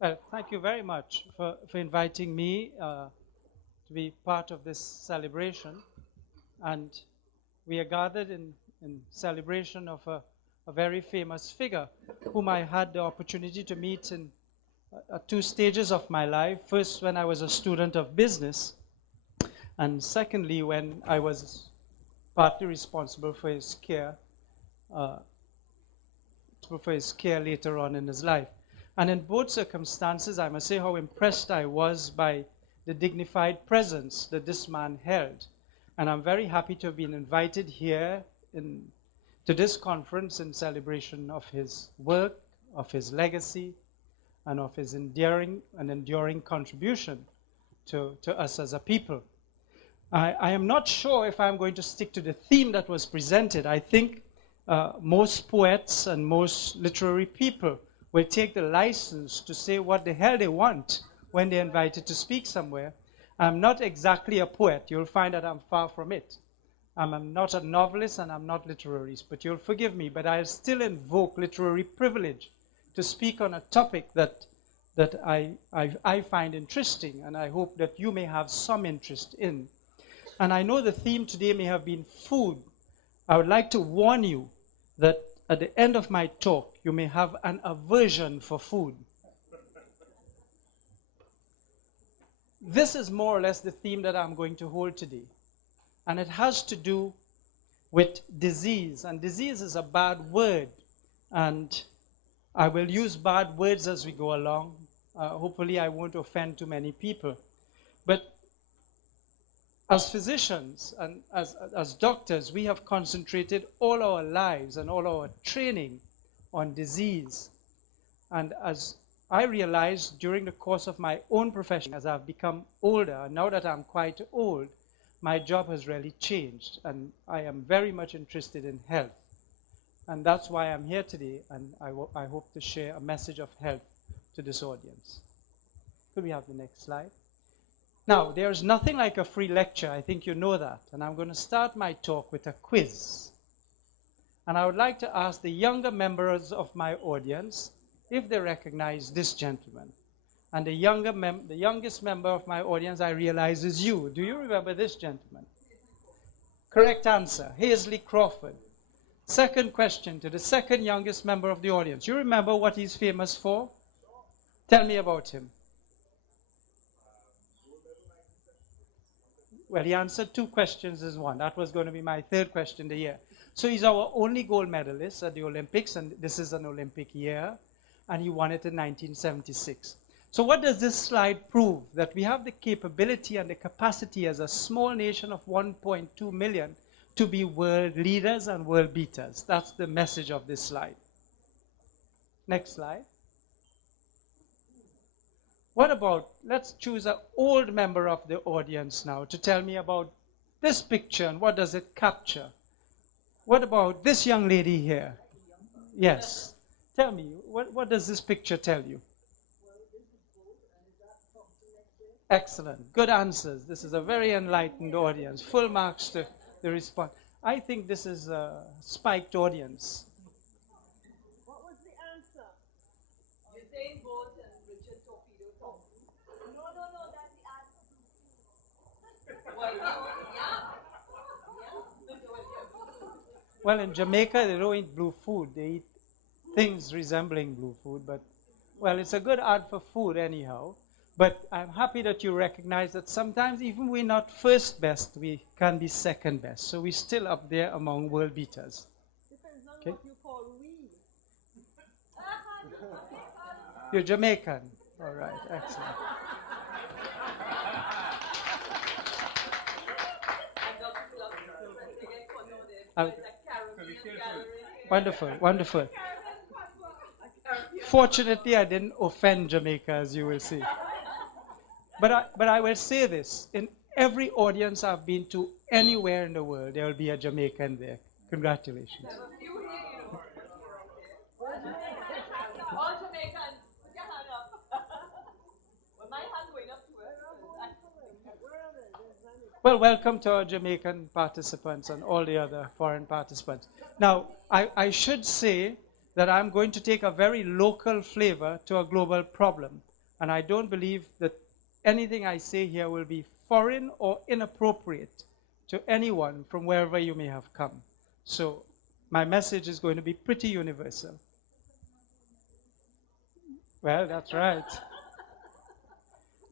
Well, thank you very much for inviting me to be part of this celebration. And we are gathered in celebration of a very famous figure whom I had the opportunity to meet in two stages of my life. First, when I was a student of business, and secondly, when I was partly responsible for his care, later on in his life. And in both circumstances, I must say how impressed I was by the dignified presence that this man held. And I'm very happy to have been invited here to this conference in celebration of his work, of his legacy, and of his enduring contribution to us as a people. I am not sure if I'm going to stick to the theme that was presented. I think most poets and most literary people will take the license to say what the hell they want when they're invited to speak somewhere. I'm not exactly a poet. You'll find that I'm far from it. I'm not a novelist and I'm not literary, but you'll forgive me, but I'll still invoke literary privilege to speak on a topic that I find interesting, and I hope that you may have some interest in. And I know the theme today may have been food. I would like to warn you that at the end of my talk, you may have an aversion for food. This is more or less the theme that I'm going to hold today. And it has to do with disease. And disease is a bad word. And I will use bad words as we go along. Hopefully I won't offend too many people. But as physicians and as doctors, we have concentrated all our lives and all our training on disease. And as I realized during the course of my own profession, as I've become older, now that I'm quite old, my job has really changed. And I am very much interested in health. And that's why I'm here today, and I hope to share a message of health to this audience. Could we have the next slide? Now, there's nothing like a free lecture. I think you know that. And I'm going to start my talk with a quiz. And I would like to ask the younger members of my audience if they recognize this gentleman. And the youngest member of my audience, I realize, is you. Do you remember this gentleman? Correct answer, Hazley Crawford. Second question to the second youngest member of the audience. You remember what he's famous for? Tell me about him. Well, he answered two questions as one. That was going to be my third question the year. So he's our only gold medalist at the Olympics, and this is an Olympic year, and he won it in 1976. So what does this slide prove? That we have the capability and the capacity as a small nation of 1.2 million to be world leaders and world beaters. That's the message of this slide. Next slide. What about, let's choose an old member of the audience now to tell me about this picture and what does it capture? What about this young lady here? Yes. Tell me, what does this picture tell you? Excellent. Good answers. This is a very enlightened audience. Full marks to the response. I think this is a spiked audience. What was the answer? Usain Bolt and Richard Torpedo Thompson. No, that's the answer. Well, yeah. Well, in Jamaica, they don't eat blue food. They eat things resembling blue food. But, well, it's a good art for food anyhow. But I'm happy that you recognize that sometimes even we're not first best, we can be second best. So we're still up there among world beaters. Depends on what you call we. You're Jamaican. All right, excellent. Wonderful, wonderful. Fortunately, I didn't offend Jamaica, as you will see. But I will say this. In every audience I've been to anywhere in the world, there will be a Jamaican there. Congratulations. All Jamaicans, put your hand up. Well, my hand going up to Well, welcome to our Jamaican participants and all the other foreign participants. Now, I should say that I'm going to take a very local flavor to a global problem. And I don't believe that anything I say here will be foreign or inappropriate to anyone from wherever you may have come. So my message is going to be pretty universal. Well, that's right.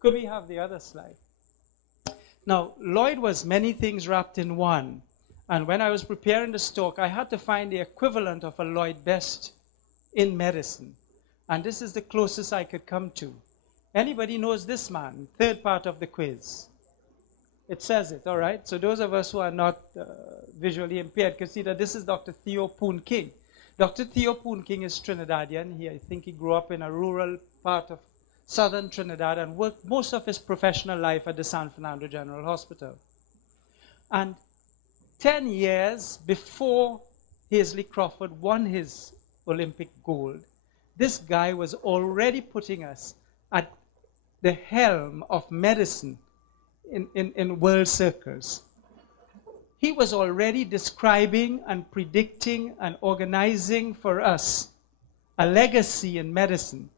Could we have the other slide? Now, Lloyd was many things wrapped in one. And when I was preparing this talk, I had to find the equivalent of a Lloyd Best in medicine. And this is the closest I could come to. Anybody knows this man? Third part of the quiz. It says it, all right? So those of us who are not visually impaired can see that this is Dr. Theo Poon King. Dr. Theo Poon King is Trinidadian. I think he grew up in a rural part of southern Trinidad and worked most of his professional life at the San Fernando General Hospital. And 10 years before Hazley Crawford won his Olympic gold, this guy was already putting us at the helm of medicine in world circles. He was already describing and predicting and organizing for us a legacy in medicine,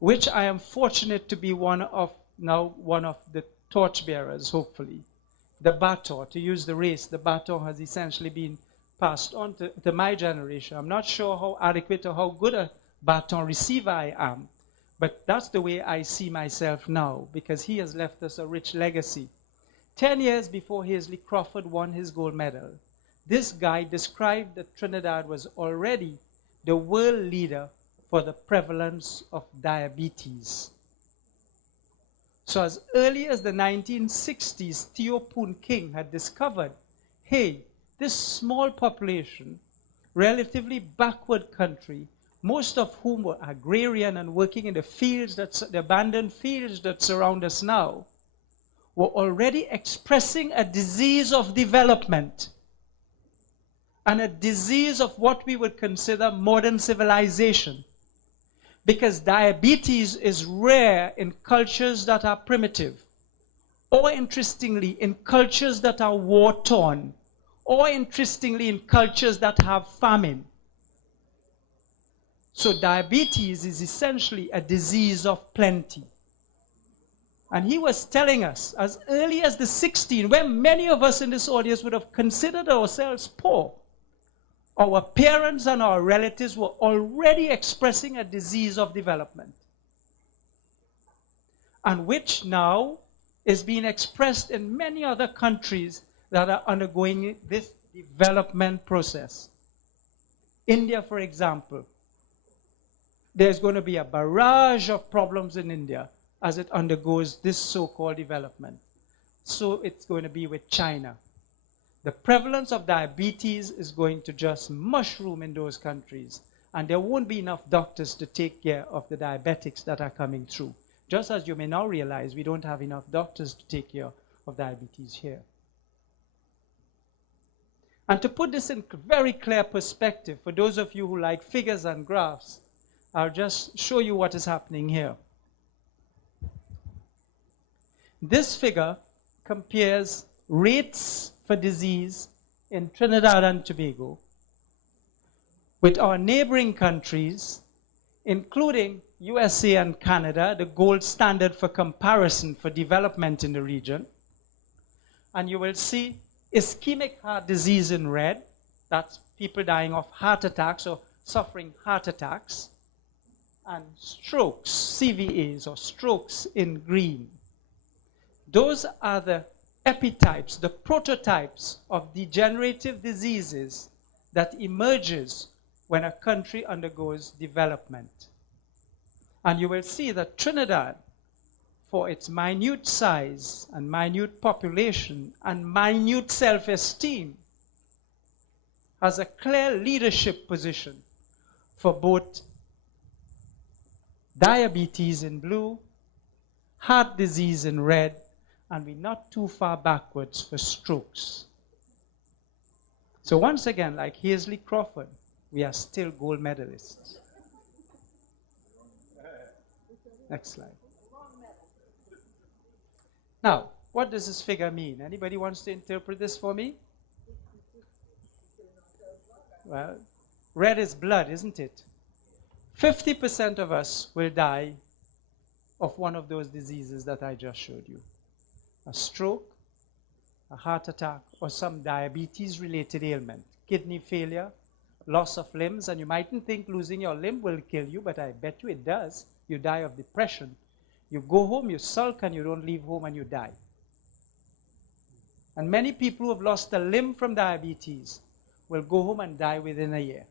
which I am fortunate to be one of the torchbearers, hopefully. The baton, to use the race, the baton has essentially been passed on to my generation. I'm not sure how adequate or how good a baton receiver I am, but that's the way I see myself now, because he has left us a rich legacy. 10 years before Hazley Crawford won his gold medal, this guy described that Trinidad was already the world leader for the prevalence of diabetes. So as early as the 1960s, Theo Poon King had discovered, hey, this small population, relatively backward country, most of whom were agrarian and working in the fields, the abandoned fields that surround us now, were already expressing a disease of development and a disease of what we would consider modern civilization. Because diabetes is rare in cultures that are primitive, or interestingly, in cultures that are war-torn, or interestingly, in cultures that have famine. So diabetes is essentially a disease of plenty. And he was telling us, as early as the 16th, when many of us in this audience would have considered ourselves poor, our parents and our relatives were already expressing a disease of development, and which now is being expressed in many other countries that are undergoing this development process. India, for example, there's going to be a barrage of problems in India as it undergoes this so-called development. So it's going to be with China. The prevalence of diabetes is going to just mushroom in those countries, and there won't be enough doctors to take care of the diabetics that are coming through. Just as you may now realize, we don't have enough doctors to take care of diabetes here. And to put this in very clear perspective, for those of you who like figures and graphs, I'll just show you what is happening here. This figure compares rates for disease in Trinidad and Tobago with our neighboring countries, including USA and Canada, the gold standard for comparison for development in the region. And you will see ischemic heart disease in red. That's people dying of heart attacks or suffering heart attacks. And strokes, CVAs or strokes in green. Those are the epitypes, the prototypes of degenerative diseases that emerges when a country undergoes development. And you will see that Trinidad, for its minute size and minute population and minute self-esteem, has a clear leadership position for both diabetes in blue, heart disease in red, and we're not too far backwards for strokes. So once again, like Hazley Crawford, we are still gold medalists. Next slide. Now, what does this figure mean? Anybody wants to interpret this for me? Well, red is blood, isn't it? 50% of us will die of one of those diseases that I just showed you. A stroke, a heart attack, or some diabetes-related ailment, kidney failure, loss of limbs, and you mightn't think losing your limb will kill you, but I bet you it does. You die of depression. You go home, you sulk, and you don't leave home, and you die. And many people who have lost a limb from diabetes will go home and die within a year.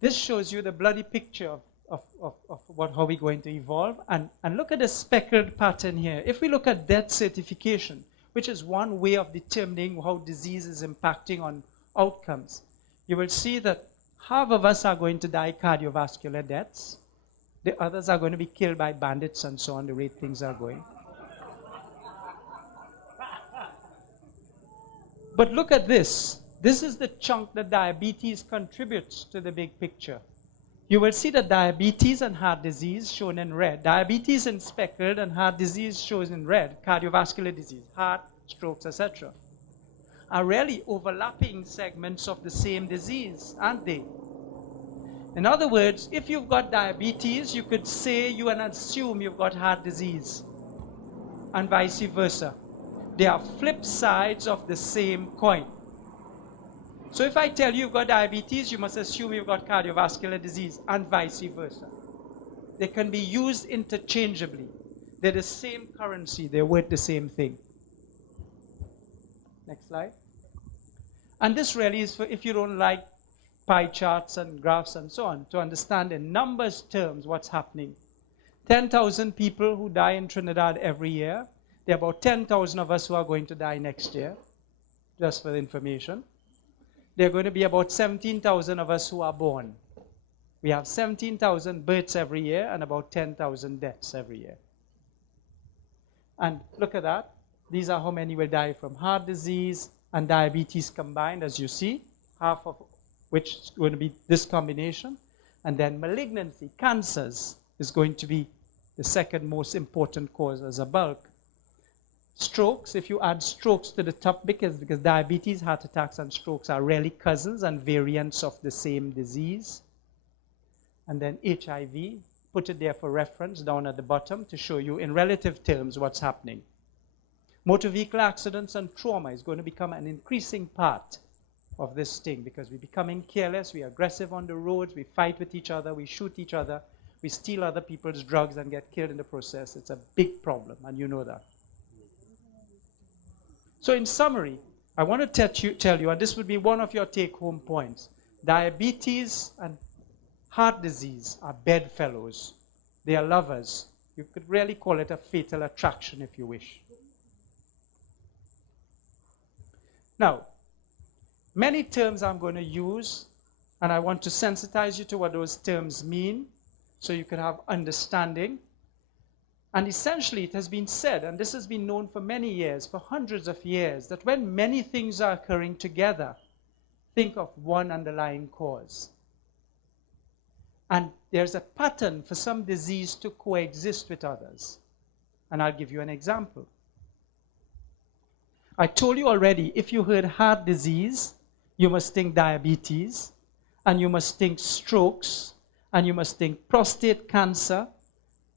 This shows you the bloody picture of how we're going to evolve. And look at the speckled pattern here. If we look at death certification, which is one way of determining how disease is impacting on outcomes, you will see that half of us are going to die cardiovascular deaths. The others are going to be killed by bandits and so on, the rate things are going. But look at this. This is the chunk that diabetes contributes to the big picture. You will see that diabetes and heart disease shown in red, diabetes in speckled and heart disease shown in red, cardiovascular disease, heart, strokes, etc., are really overlapping segments of the same disease, aren't they? In other words, if you've got diabetes, you could say you and assume you've got heart disease, and vice versa. They are flip sides of the same coin. So if I tell you you've got diabetes, you must assume you've got cardiovascular disease, and vice versa. They can be used interchangeably. They're the same currency. They're worth the same thing. Next slide. And this really is for if you don't like pie charts and graphs and so on, to understand in numbers terms what's happening. 10,000 people who die in Trinidad every year. There are about 10,000 of us who are going to die next year, just for information. There are going to be about 17,000 of us who are born. We have 17,000 births every year and about 10,000 deaths every year. And look at that. These are how many will die from heart disease and diabetes combined, as you see, half of which is going to be this combination. And then malignancy, cancers, is going to be the second most important cause as a bulk. Strokes, if you add strokes to the top, because diabetes, heart attacks, and strokes are really cousins and variants of the same disease. And then HIV, put it there for reference down at the bottom to show you in relative terms what's happening. Motor vehicle accidents and trauma is going to become an increasing part of this thing because we're becoming careless, we're aggressive on the roads, we fight with each other, we shoot each other, we steal other people's drugs and get killed in the process. It's a big problem, and you know that. So in summary, I want to tell you, and this would be one of your take-home points, diabetes and heart disease are bedfellows. They are lovers. You could really call it a fatal attraction if you wish. Now, many terms I'm going to use, and I want to sensitize you to what those terms mean so you can have understanding. And essentially, it has been said, and this has been known for many years, for hundreds of years, that when many things are occurring together, think of one underlying cause. And there's a pattern for some disease to coexist with others. And I'll give you an example. I told you already, if you heard heart disease, you must think diabetes, and you must think strokes, and you must think prostate cancer,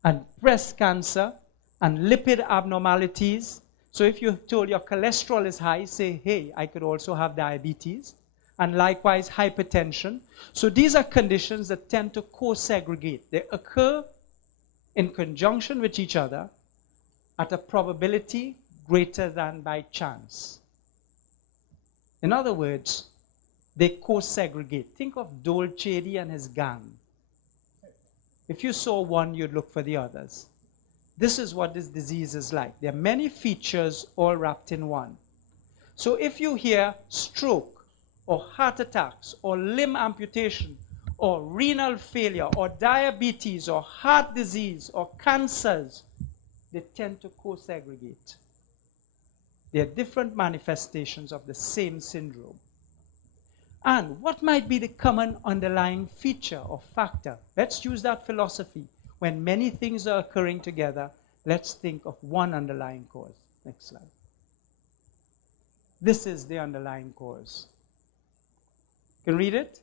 and breast cancer, and lipid abnormalities. So if you're told your cholesterol is high, say, hey, I could also have diabetes, and likewise hypertension. So these are conditions that tend to co-segregate. They occur in conjunction with each other at a probability greater than by chance. In other words, they co-segregate. Think of Dolce and his gang. If you saw one, you'd look for the others. This is what this disease is like. There are many features all wrapped in one. So if you hear stroke, or heart attacks, or limb amputation, or renal failure, or diabetes, or heart disease, or cancers, they tend to co-segregate. They are different manifestations of the same syndrome. And what might be the common underlying feature or factor? Let's use that philosophy. When many things are occurring together, let's think of one underlying cause. Next slide. This is the underlying cause. You can read it?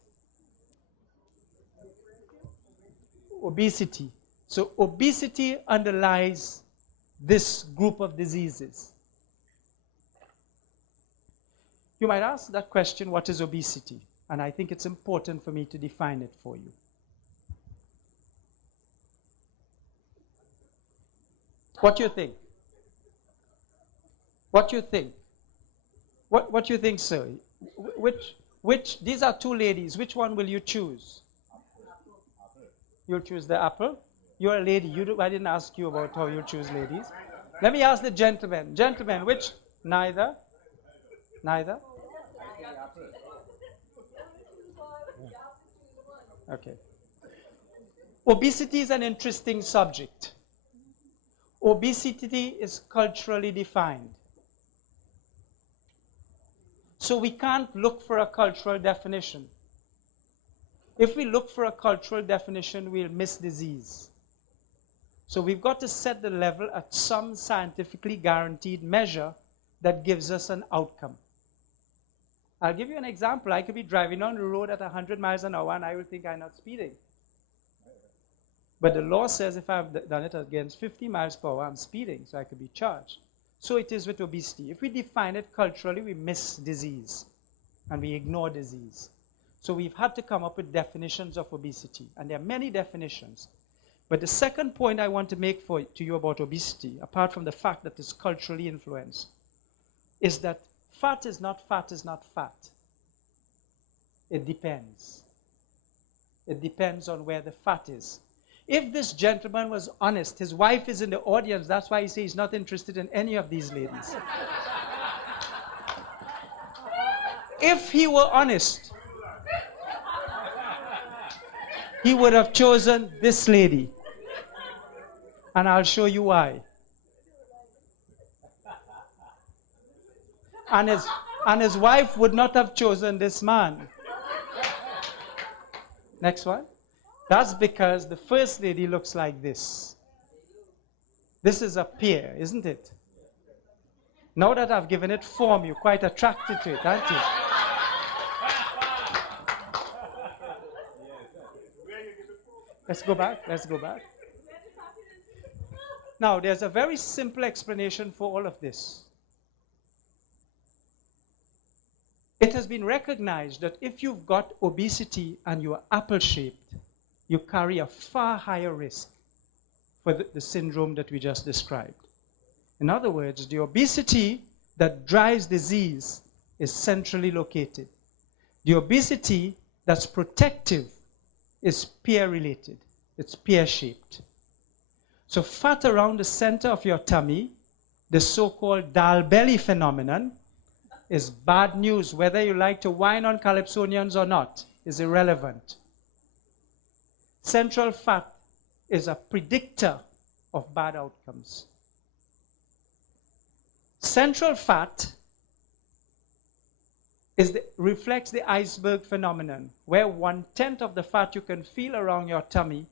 obesity. So obesity underlies this group of diseases. You might ask that question, what is obesity? And I think it's important for me to define it for you. What do you think? What do you think? What do you think, sir? These are two ladies. Which one will you choose? You'll choose the apple? You're a lady. I didn't ask you about how you choose ladies. Let me ask the gentleman. Gentlemen, which? Neither? Neither? Okay. Obesity is an interesting subject. Obesity is culturally defined. So we can't look for a cultural definition. If we look for a cultural definition, we'll miss disease. So we've got to set the level at some scientifically guaranteed measure that gives us an outcome. I'll give you an example. I could be driving on the road at 100 miles an hour and I will think I'm not speeding. But the law says if I've done it against 50 miles per hour, I'm speeding, so I could be charged. So it is with obesity. If we define it culturally, we miss disease and we ignore disease. So we've had to come up with definitions of obesity, and there are many definitions. But the second point I want to make to you about obesity, apart from the fact that it's culturally influenced, is that fat is not fat is not fat. It depends. It depends on where the fat is. If this gentleman was honest, his wife is in the audience, that's why he says he's not interested in any of these ladies. If he were honest, he would have chosen this lady. And I'll show you why. And his wife would not have chosen this man. Next one. That's because the first lady looks like this. This is a pear, isn't it? Now that I've given it form, you're quite attracted to it, aren't you? Let's go back. Let's go back. Now, there's a very simple explanation for all of this. It has been recognized that if you've got obesity and you're apple-shaped, you carry a far higher risk for the syndrome that we just described. In other words, the obesity that drives disease is centrally located. The obesity that's protective is pear-related. It's pear-shaped. So fat around the center of your tummy, the so-called dull belly phenomenon, is bad news. Whether you like to whine on Calypsonians or not is irrelevant. Central fat is a predictor of bad outcomes. Central fat reflects the iceberg phenomenon, where 1/10 of the fat you can feel around your tummy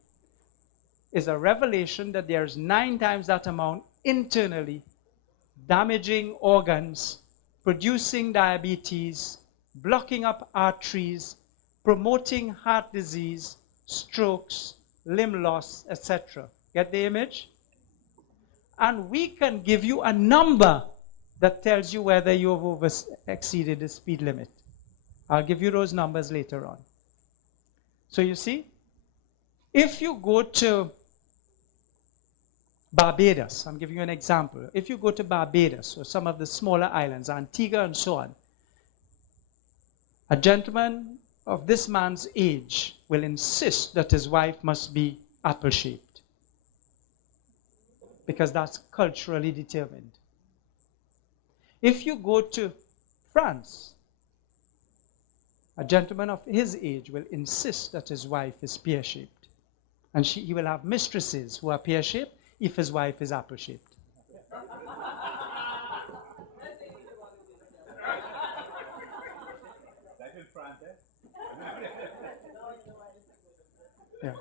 is a revelation that there's 9 times that amount internally, damaging organs, producing diabetes, blocking up arteries, promoting heart disease, strokes, limb loss, etc. Get the image? And we can give you a number that tells you whether you've exceeded the speed limit. I'll give you those numbers later on. So you see, if you go to Barbados, I'm giving you an example. If you go to Barbados or some of the smaller islands, Antigua and so on, a gentleman of this man's age will insist that his wife must be apple-shaped because that's culturally determined. If you go to France, a gentleman of his age will insist that his wife is pear-shaped, and he will have mistresses who are pear-shaped if his wife is apple-shaped. Yeah.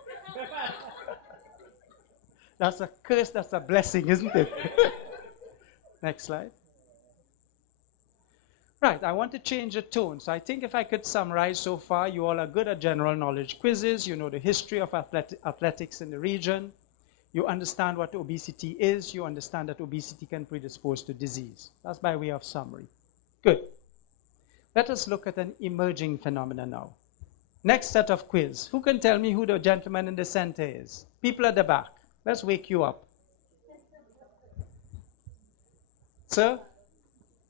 That's a curse, that's a blessing, isn't it? Next slide. Right, I want to change the tone. So I think if I could summarize so far, you all are good at general knowledge quizzes. You know the history of athletics in the region. You understand what obesity is. You understand that obesity can predispose to disease. That's by way of summary. Good. Let us look at an emerging phenomenon now. Next set of quiz. Who can tell me who the gentleman in the center is? People at the back. Let's wake you up. Sir?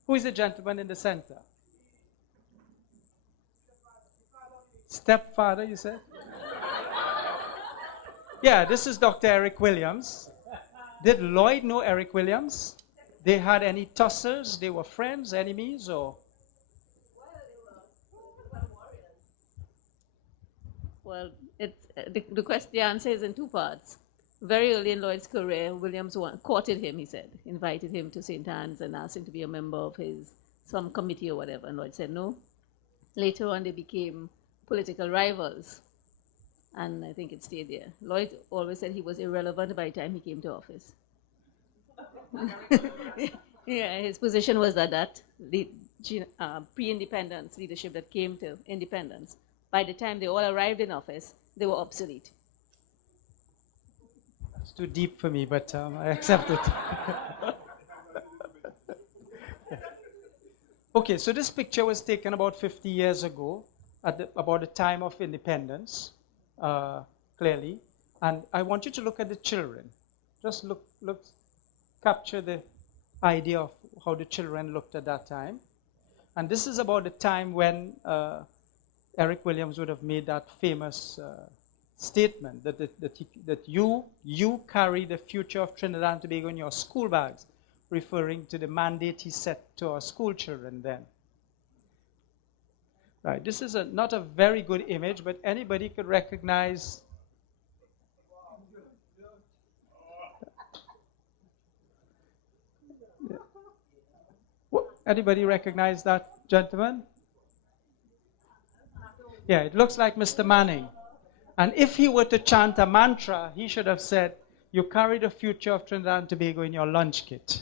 Who is the gentleman in the center? Stepfather, you said? Yeah, this is Dr. Eric Williams. Did Lloyd know Eric Williams? They had any tussles? They were friends, enemies, or? Well, the answer is in two parts. Very early in Lloyd's career, Williams courted him, he said, invited him to St. Anne's and asked him to be a member of some committee or whatever, and Lloyd said no. Later on, they became political rivals, and I think it stayed there. Lloyd always said he was irrelevant by the time he came to office. Yeah, his position was that the pre-independence leadership that came to independence, by the time they all arrived in office, they were obsolete. It's too deep for me, but I accept it. Okay, so this picture was taken about 50 years ago, about the time of independence, clearly. And I want you to look at the children. Just capture the idea of how the children looked at that time. And this is about the time when Eric Williams would have made that famous statement that you carry the future of Trinidad and Tobago in your school bags, referring to the mandate he set to our school children then. Right, this is not a very good image, but anybody could recognize. Anybody recognize that gentleman? Yeah, it looks like Mr. Manning. And if he were to chant a mantra, he should have said, "You carry the future of Trinidad and Tobago in your lunch kit."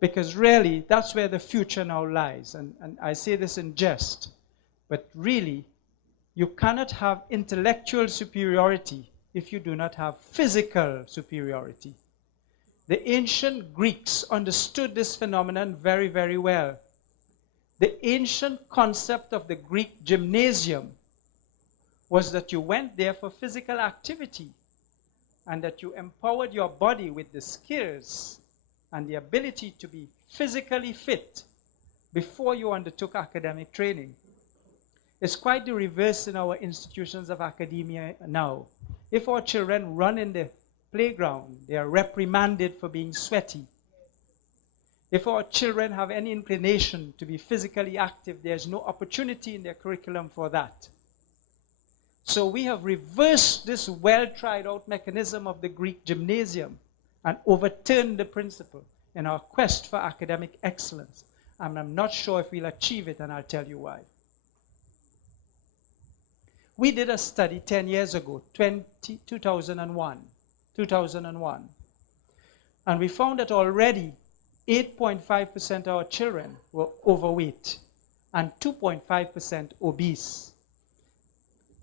Because really, that's where the future now lies. And I say this in jest, but really, you cannot have intellectual superiority if you do not have physical superiority. The ancient Greeks understood this phenomenon very, very well. The ancient concept of the Greek gymnasium was that you went there for physical activity and that you empowered your body with the skills and the ability to be physically fit before you undertook academic training. It's quite the reverse in our institutions of academia now. If our children run in the playground, they are reprimanded for being sweaty. If our children have any inclination to be physically active, there's no opportunity in their curriculum for that. So we have reversed this well-tried out mechanism of the Greek gymnasium and overturned the principle in our quest for academic excellence. And I'm not sure if we'll achieve it, and I'll tell you why. We did a study 10 years ago, 2001, and we found that already 8.5% of our children were overweight and 2.5% obese.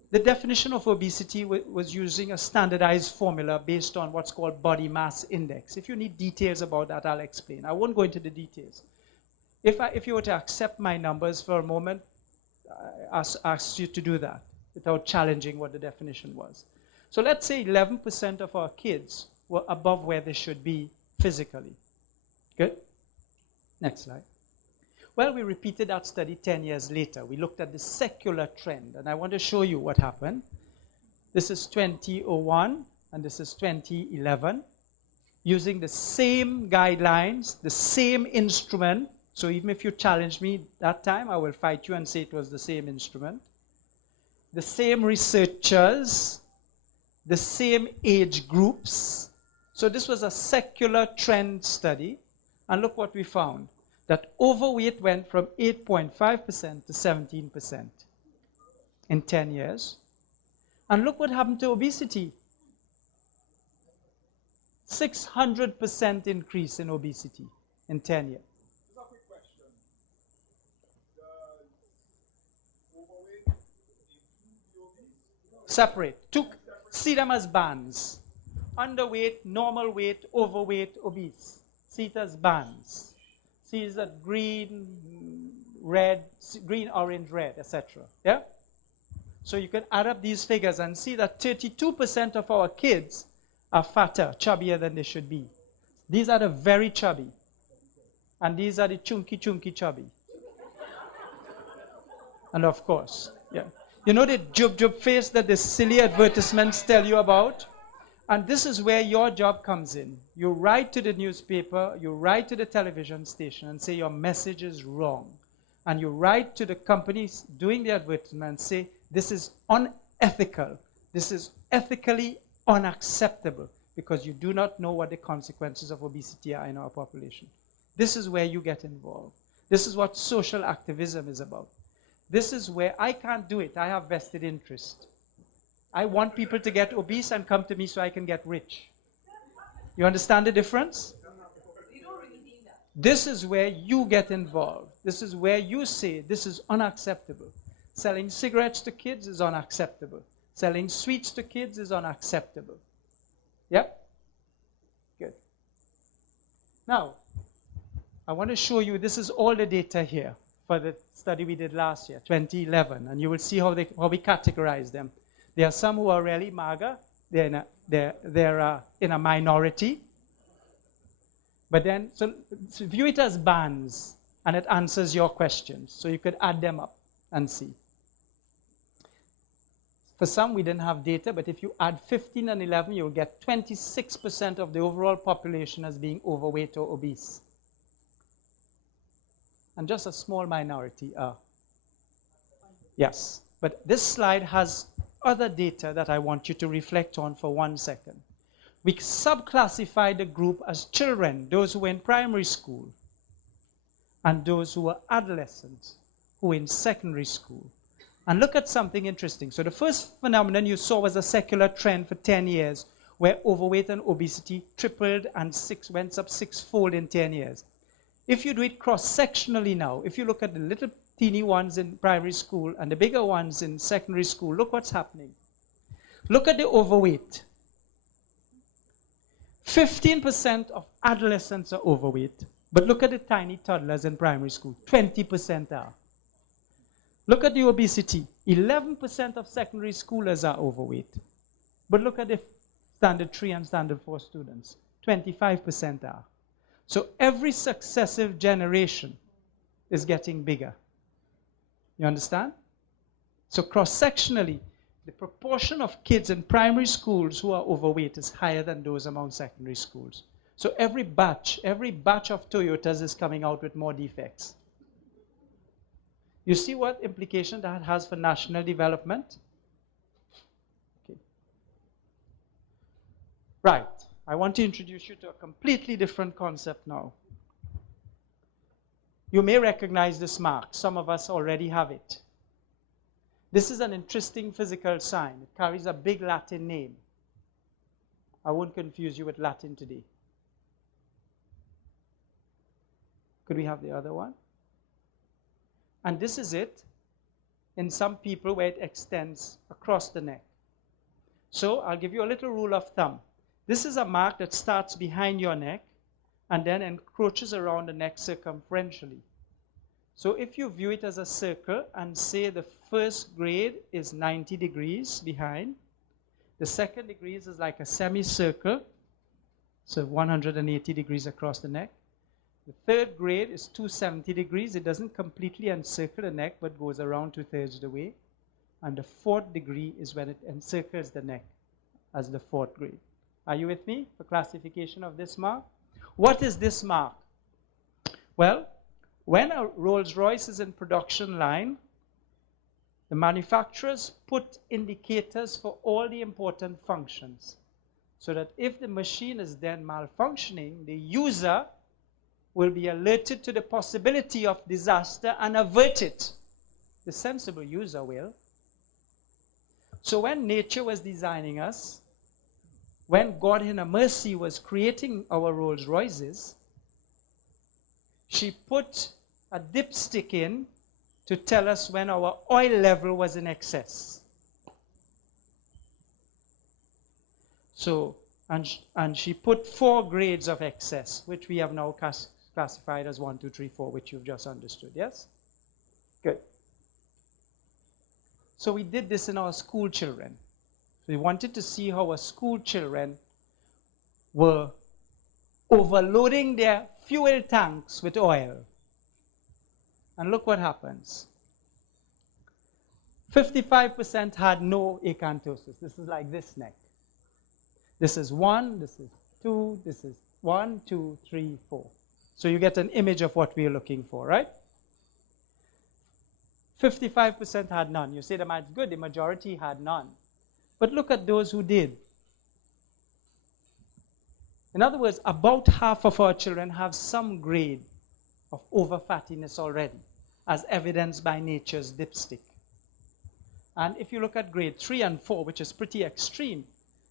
The definition of obesity was using a standardized formula based on what's called body mass index. If you need details about that, I'll explain. I won't go into the details. If you were to accept my numbers for a moment, I ask you to do that without challenging what the definition was. So let's say 11% of our kids were above where they should be physically. Good? Next slide. Well, we repeated that study 10 years later. We looked at the secular trend, and I want to show you what happened. This is 2001, and this is 2011. Using the same guidelines, the same instrument. So even if you challenge me that time, I will fight you and say it was the same instrument. The same researchers, the same age groups. So this was a secular trend study. And look what we found. That overweight went from 8.5% to 17% in 10 years. And look what happened to obesity. 600% increase in obesity in 10 years. Separate. See them as bands. Underweight, normal weight, overweight, obese. See it as bands. See that green, red, green, orange, red, etc. Yeah? So you can add up these figures and see that 32% of our kids are fatter, chubbier than they should be. These are the very chubby. And these are the chunky chubby. And of course, yeah. You know the jub face that the silly advertisements tell you about? And this is where your job comes in. You write to the newspaper, you write to the television station and say your message is wrong. And you write to the companies doing the advertisement and say, this is unethical. This is ethically unacceptable because you do not know what the consequences of obesity are in our population. This is where you get involved. This is what social activism is about. This is where I can't do it. I have vested interest. I want people to get obese and come to me so I can get rich. You understand the difference? This is where you get involved. This is where you say this is unacceptable. Selling cigarettes to kids is unacceptable. Selling sweets to kids is unacceptable. Yep? Good. Now, I want to show you, this is all the data here for the study we did last year, 2011, and you will see how we categorize them. There are some who are really mager, they're in a minority, but then, so view it as bands, and it answers your questions, so you could add them up and see. For some, we didn't have data, but if you add 15 and 11, you'll get 26% of the overall population as being overweight or obese. And just a small minority are. Yes, but this slide has other data that I want you to reflect on for 1 second. We subclassify the group as children, those who were in primary school, and those who were adolescents, who were in secondary school. And look at something interesting. So the first phenomenon you saw was a secular trend for 10 years, where overweight and obesity tripled and went up sixfold in 10 years. If you do it cross-sectionally now, if you look at the little teeny ones in primary school and the bigger ones in secondary school, look what's happening. Look at the overweight. 15% of adolescents are overweight, but look at the tiny toddlers in primary school, 20% are. Look at the obesity. 11% of secondary schoolers are overweight, but look at the standard 3 and standard 4 students, 25% are. So every successive generation is getting bigger. You understand? So cross-sectionally, the proportion of kids in primary schools who are overweight is higher than those among secondary schools. So every batch of Toyotas is coming out with more defects. You see what implication that has for national development? Okay. Right. I want to introduce you to a completely different concept now. You may recognize this mark. Some of us already have it. This is an interesting physical sign. It carries a big Latin name. I won't confuse you with Latin today. Could we have the other one? And this is it in some people where it extends across the neck. So I'll give you a little rule of thumb. This is a mark that starts behind your neck and then encroaches around the neck circumferentially. So if you view it as a circle and say the first grade is 90 degrees behind, the second degrees is like a semicircle, so 180 degrees across the neck. The third grade is 270 degrees. It doesn't completely encircle the neck, but goes around 2/3 of the way. And the fourth degree is when it encircles the neck as the fourth grade. Are you with me for classification of this mark? What is this mark? Well, when a Rolls-Royce is in production line, the manufacturers put indicators for all the important functions, so that if the machine is then malfunctioning, the user will be alerted to the possibility of disaster and avert it. The sensible user will. So when nature was designing us, when God in her mercy was creating our Rolls Royces, she put a dipstick in to tell us when our oil level was in excess. So, and she put 4 grades of excess, which we have now classified as 1, 2, 3, 4, which you've just understood, yes? Good. So we did this in our school children. We wanted to see how our school children were overloading their fuel tanks with oil. And look what happens. 55% had no acanthosis. This is like this neck. This is 1, this is 2, this is 1, 2, 3, 4. So you get an image of what we are looking for, right? 55% had none. You say that's good, the majority had none. But look at those who did. In other words, about half of our children have some grade of overfattiness already, as evidenced by nature's dipstick. And if you look at grade 3 and 4, which is pretty extreme,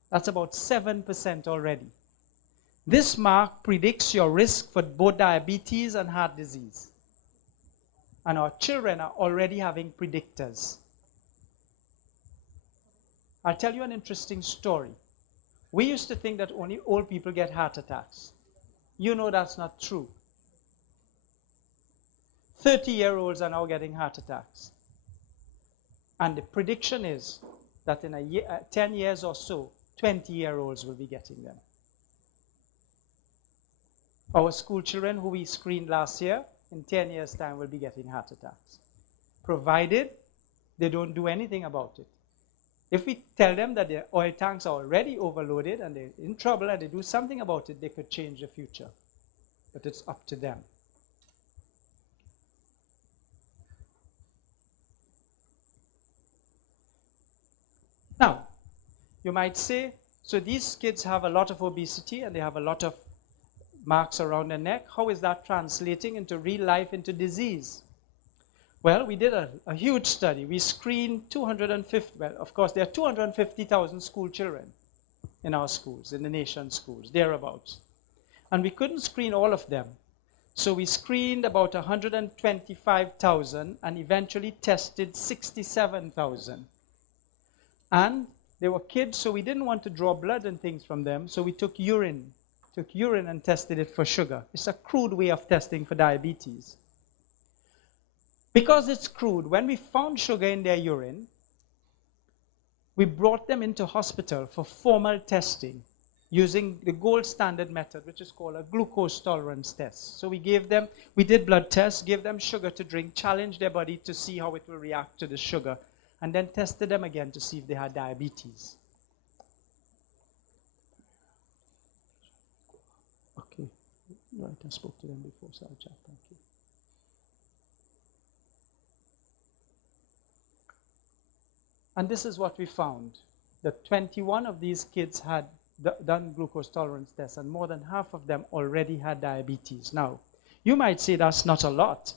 that's about 7% already. This mark predicts your risk for both diabetes and heart disease. And our children are already having predictors. I'll tell you an interesting story. We used to think that only old people get heart attacks. You know that's not true. 30-year-olds are now getting heart attacks. And the prediction is that in 10 years or so, 20-year-olds will be getting them. Our school children who we screened last year, in 10 years' time will be getting heart attacks, provided they don't do anything about it. If we tell them that their oil tanks are already overloaded and they're in trouble and they do something about it, they could change the future. But it's up to them. Now, you might say, so these kids have a lot of obesity and they have a lot of marks around their neck. How is that translating into real life, into disease? Well, we did a huge study. We screened 250, well, of course, there are 250,000 school children in our schools, in the nation's schools, thereabouts. And we couldn't screen all of them. So we screened about 125,000 and eventually tested 67,000. And they were kids, so we didn't want to draw blood and things from them, so we took urine and tested it for sugar. It's a crude way of testing for diabetes. Because it's crude, when we found sugar in their urine, we brought them into hospital for formal testing using the gold standard method, which is called a glucose tolerance test. So we did blood tests, gave them sugar to drink, challenged their body to see how it will react to the sugar, and then tested them again to see if they had diabetes. Okay, right, I spoke to them before, so I'll chat, thank you. And this is what we found, that 21 of these kids had done glucose tolerance tests, and more than half of them already had diabetes. Now, you might say that's not a lot.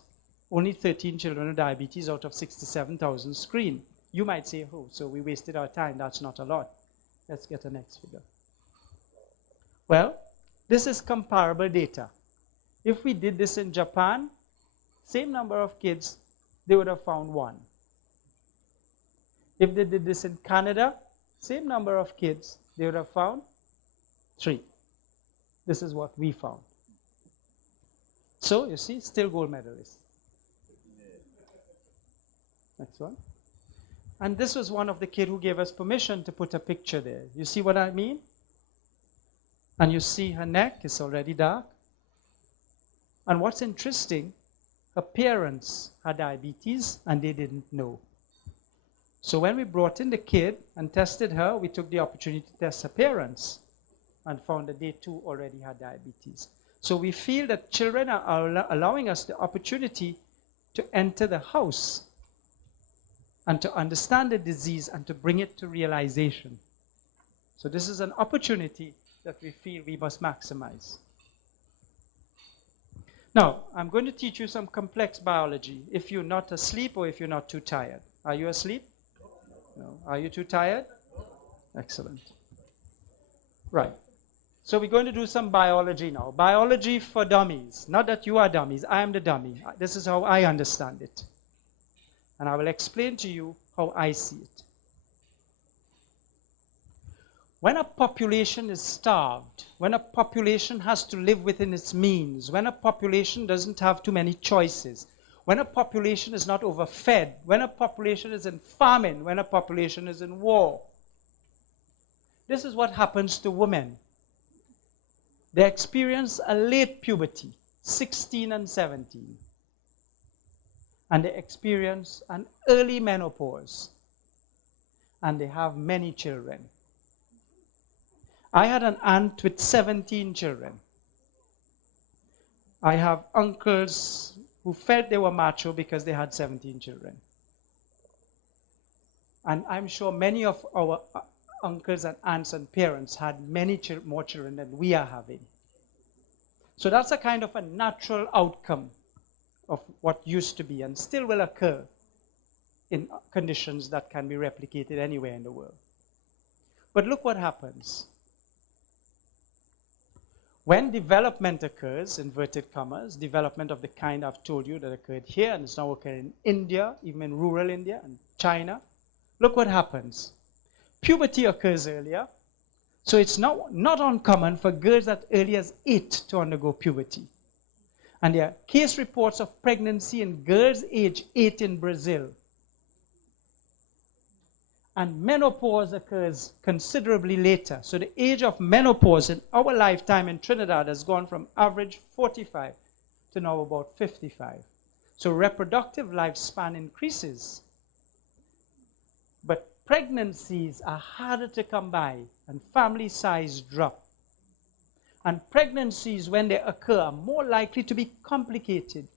Only 13 children with diabetes out of 67,000 screened. You might say, oh, so we wasted our time, that's not a lot. Let's get the next figure. Well, this is comparable data. If we did this in Japan, same number of kids, they would have found 1. If they did this in Canada, same number of kids, they would have found 3. This is what we found. So, you see, still gold medalists. Next one. And this was one of the kids who gave us permission to put a picture there. You see what I mean? And you see her neck is already dark. And what's interesting, her parents had diabetes and they didn't know. So when we brought in the kid and tested her, we took the opportunity to test her parents and found that they too already had diabetes. So we feel that children are allowing us the opportunity to enter the house and to understand the disease and to bring it to realization. So this is an opportunity that we feel we must maximize. Now, I'm going to teach you some complex biology if you're not asleep or if you're not too tired. Are you asleep? No. Are you too tired? Excellent. Right. So we're going to do some biology now. Biology for dummies. Not that you are dummies. I am the dummy. This is how I understand it. And I will explain to you how I see it. When a population is starved, when a population has to live within its means, when a population doesn't have too many choices, when a population is not overfed, when a population is in famine, when a population is in war, this is what happens to women. They experience a late puberty, 16 and 17. And they experience an early menopause. And they have many children. I had an aunt with 17 children. I have uncles who felt they were macho because they had 17 children. And I'm sure many of our uncles and aunts and parents had many more children than we are having. So that's a kind of a natural outcome of what used to be and still will occur in conditions that can be replicated anywhere in the world. But look what happens. When development occurs, inverted commas, development of the kind I've told you that occurred here and it's now occurring in India, even in rural India and China, look what happens. Puberty occurs earlier, so it's now not uncommon for girls as early as 8 to undergo puberty. And there are case reports of pregnancy in girls age 8 in Brazil. And menopause occurs considerably later. So the age of menopause in our lifetime in Trinidad has gone from average 45 to now about 55. So reproductive lifespan increases. But pregnancies are harder to come by and family size drop. And pregnancies, when they occur, are more likely to be complicated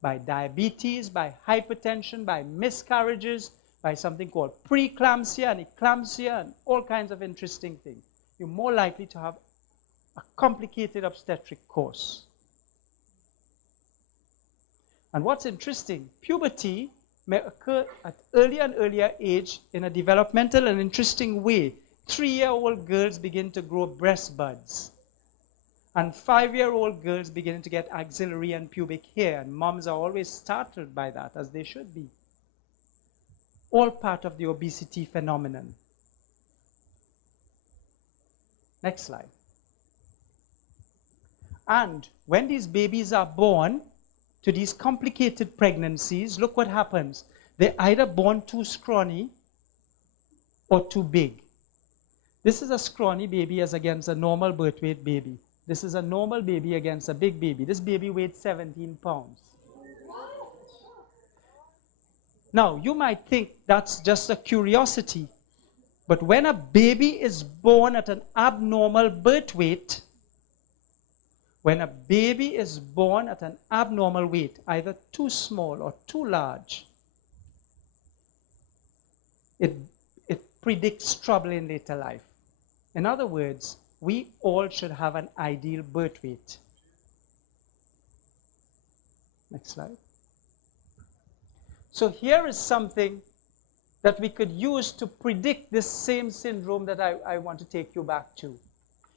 by diabetes, by hypertension, by miscarriages, by something called preeclampsia and eclampsia and all kinds of interesting things. You're more likely to have a complicated obstetric course. And what's interesting, puberty may occur at earlier and earlier age in a developmental and interesting way. 3-year-old girls begin to grow breast buds. And 5-year-old girls begin to get axillary and pubic hair. And moms are always startled by that, as they should be. All part of the obesity phenomenon. Next slide. And when these babies are born to these complicated pregnancies, look what happens. They're either born too scrawny or too big. This is a scrawny baby as against a normal birth weight baby. This is a normal baby against a big baby. This baby weighed 17 pounds. Now, you might think that's just a curiosity, but when a baby is born at an abnormal birth weight, when a baby is born at an abnormal weight, either too small or too large, it predicts trouble in later life. In other words, we all should have an ideal birth weight. Next slide. So here is something that we could use to predict this same syndrome that I want to take you back to.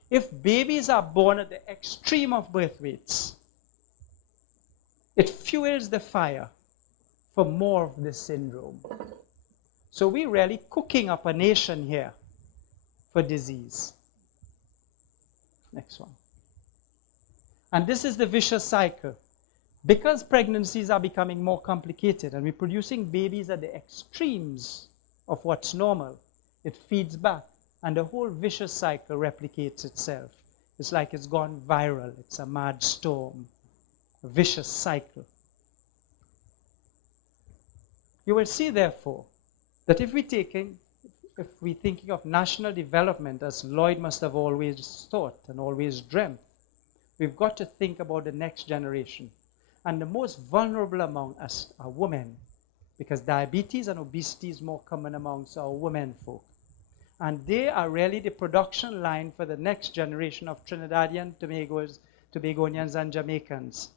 If babies are born at the extreme of birth weights, it fuels the fire for more of this syndrome. So we're really cooking up a nation here for disease. Next one. And this is the vicious cycle. Because pregnancies are becoming more complicated and we're producing babies at the extremes of what's normal, it feeds back and the whole vicious cycle replicates itself. It's like it's gone viral. It's a mad storm, a vicious cycle. You will see, therefore, that if we're thinking of national development as Lloyd must have always thought and always dreamt, we've got to think about the next generation. And the most vulnerable among us are women, because diabetes and obesity is more common amongst our women folk. And they are really the production line for the next generation of Trinidadian, Tobagonians, and Jamaicans.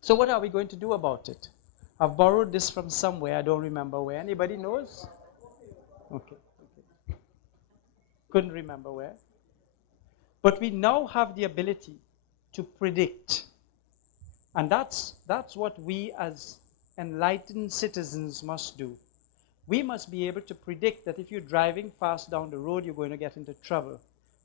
So what are we going to do about it? I've borrowed this from somewhere, I don't remember where. Anybody knows? Okay. Couldn't remember where. But we now have the ability to predict. And that's what we as enlightened citizens must do. We must be able to predict that if you're driving fast down the road, you're going to get into trouble.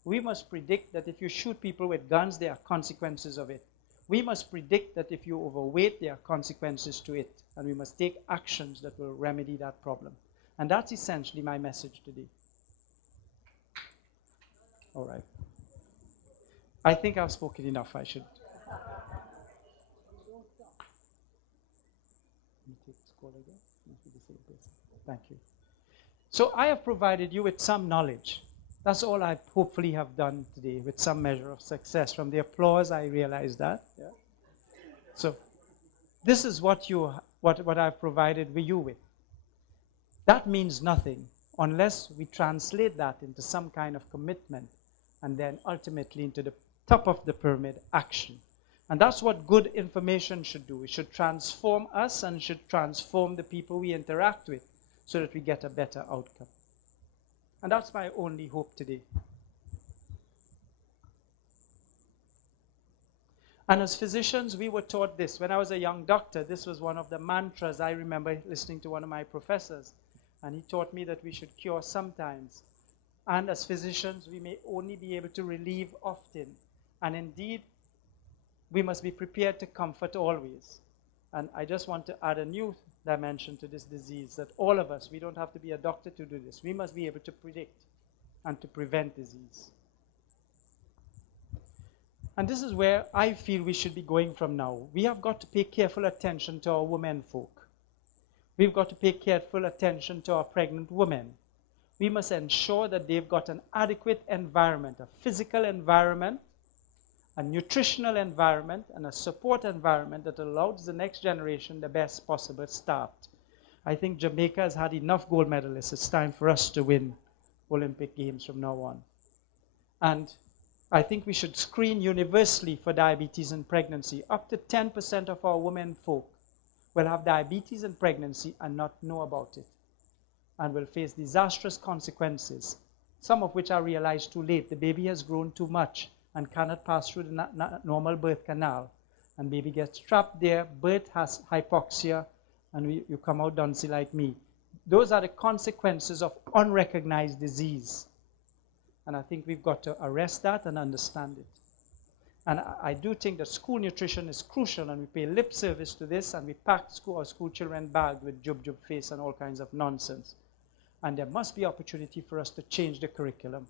We must predict that if you shoot people with guns, there are consequences of it. We must predict that if you're overweight, there are consequences to it. And we must take actions that will remedy that problem. And that's essentially my message today. All right. I think I've spoken enough. I should. Thank you. So I have provided you with some knowledge. That's all I hopefully have done today, with some measure of success. From the applause, I realize that. Yeah. So this is what I've provided you with. That means nothing unless we translate that into some kind of commitment and then ultimately into the top of the pyramid action. And that's what good information should do. It should transform us and should transform the people we interact with so that we get a better outcome. And that's my only hope today. And as physicians, we were taught this. When I was a young doctor, this was one of the mantras. I remember listening to one of my professors, and he taught me that we should cure sometimes. And as physicians, we may only be able to relieve often. And indeed, we must be prepared to comfort always. And I just want to add a new dimension to this disease, that all of us, we don't have to be a doctor to do this. We must be able to predict and to prevent disease. And this is where I feel we should be going from now. We have got to pay careful attention to our women folk. We've got to pay careful attention to our pregnant women. We must ensure that they've got an adequate environment, a physical environment, a nutritional environment, and a support environment that allows the next generation the best possible start. I think Jamaica has had enough gold medalists. It's time for us to win Olympic Games from now on. And I think we should screen universally for diabetes in pregnancy. Up to 10% of our women folk will have diabetes in pregnancy and not know about it, and will face disastrous consequences, some of which are realized too late. The baby has grown too much and cannot pass through the normal birth canal. And baby gets trapped there, birth has hypoxia, and you come out dunsy like me. Those are the consequences of unrecognized disease. And I think we've got to arrest that and understand it. And I do think that school nutrition is crucial, and we pay lip service to this, and we pack our school children bagged with jub face and all kinds of nonsense. And there must be opportunity for us to change the curriculum.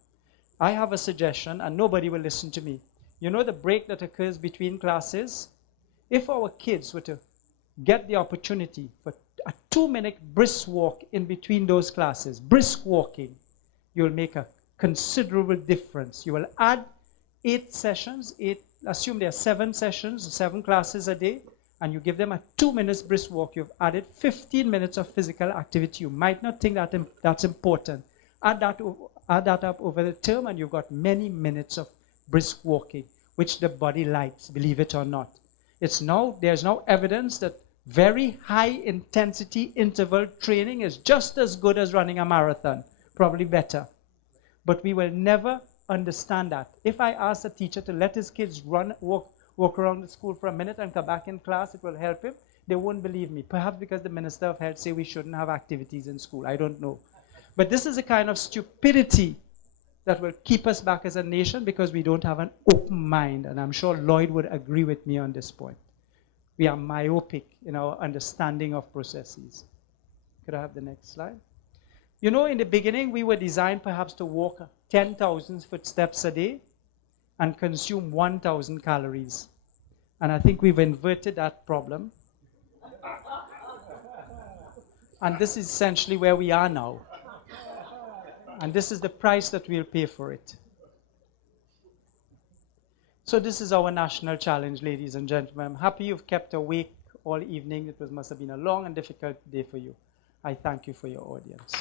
I have a suggestion, and nobody will listen to me. You know the break that occurs between classes? If our kids were to get the opportunity for a 2-minute brisk walk in between those classes, brisk walking, you'll make a considerable difference. You will add 8 sessions, assume there are 7 sessions, 7 classes a day, and you give them a 2 minutes brisk walk. You've added 15 minutes of physical activity. You might not think that that's important. Add that up over the term, and you've got many minutes of brisk walking, which the body likes, believe it or not. There's now evidence that very high intensity interval training is just as good as running a marathon, probably better. But we will never understand that. If I ask a teacher to let his kids walk around the school for a minute and come back in class, it will help him, they won't believe me. Perhaps because the Minister of Health say we shouldn't have activities in school. I don't know. But this is a kind of stupidity that will keep us back as a nation because we don't have an open mind. And I'm sure Lloyd would agree with me on this point. We are myopic in our understanding of processes. Could I have the next slide? You know, in the beginning, we were designed perhaps to walk 10,000 footsteps a day and consume 1,000 calories. And I think we've inverted that problem. And this is essentially where we are now. And this is the price that we'll pay for it. So this is our national challenge, ladies and gentlemen. I'm happy you've kept awake all evening. It must have been a long and difficult day for you. I thank you for your audience.